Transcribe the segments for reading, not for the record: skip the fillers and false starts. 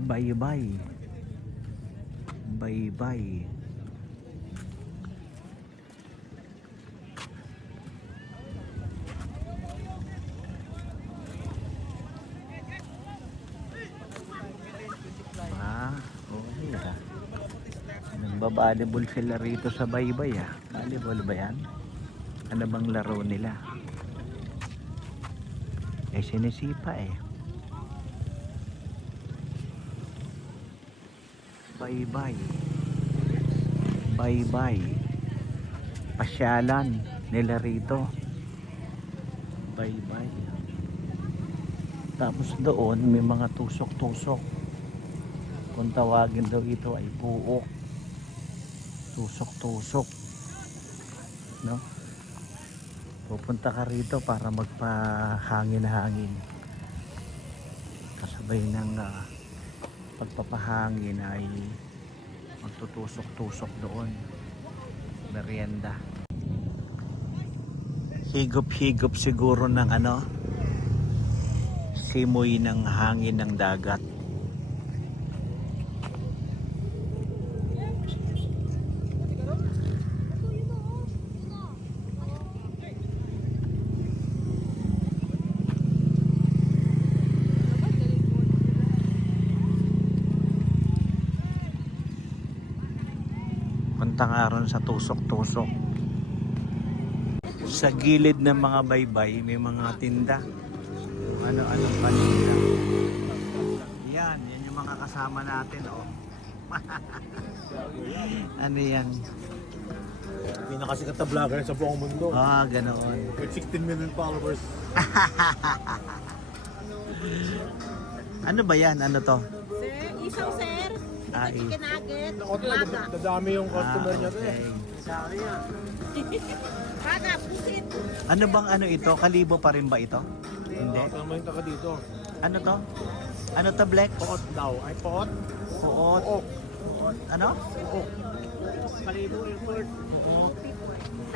Baybay. Baybay. Okay ah. Nagbabalibol sila rito sa Baybay ah. Volleyball ba yan? Ano bang laro nila? Eh sinisipa eh. Baybay. Baybay. Pasyalan nila rito. Baybay. Tapos doon may mga tusok-tusok. Kung tawagin daw ito ay puok. Tusok-tusok. No? Pupunta ka rito para magpahangin-hangin. Kasabay ng pagpapahangin ay magtutusok-tusok doon. Merienda. Higop-higop siguro ng simoy ng hangin ng dagat. Puntang aron sa tusok-tusok. Sa gilid ng mga baybay may mga tinda. Ano-anong paninda. Yan yung mga kasama natin oh. Ano yan? Pinakasikat na vlogger sa buong mundo. Ah, ganoon. With 16 million followers. Ano ba yan? Ano to? Sir, isaw sir. Ay. Chicken nugget. Ako talaga, dadami yung customer niya to eh. Okay. Sabi niya. Kada, pusit. Ano bang ito? Kalibo pa rin ba ito? Hindi. Tama yung taka dito. Ano to? Ano to, Blex? Poot daw. Ay, poot. Puot. Pook. Ano? Pook. Kalibo import.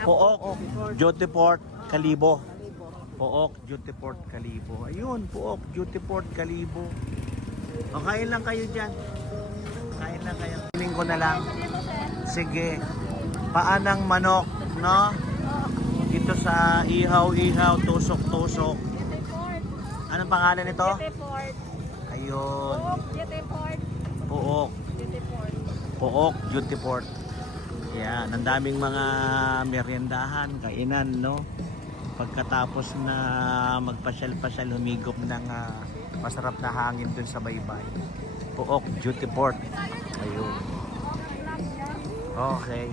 Pook. Duty Port, Kalibo. Pook, Duty Port, Kalibo. Ayun, Pook, Duty Port, Kalibo. O, kain lang kayo dyan. Kain lang kayo. Piling ko na lang. Sige. Paanang manok, no? Dito sa ihaw-ihaw, tusok-tusok. Anong pangalan nito? Port. Ayun. Port. Pook. Port. Pook, Duty Port. Yan, ang daming mga meriendahan, kainan, no? Pagkatapos na magpasyal-pasyal, humigop ng masarap na hangin dun sa baybay. Pook, Duty Port. Ayun. Okay.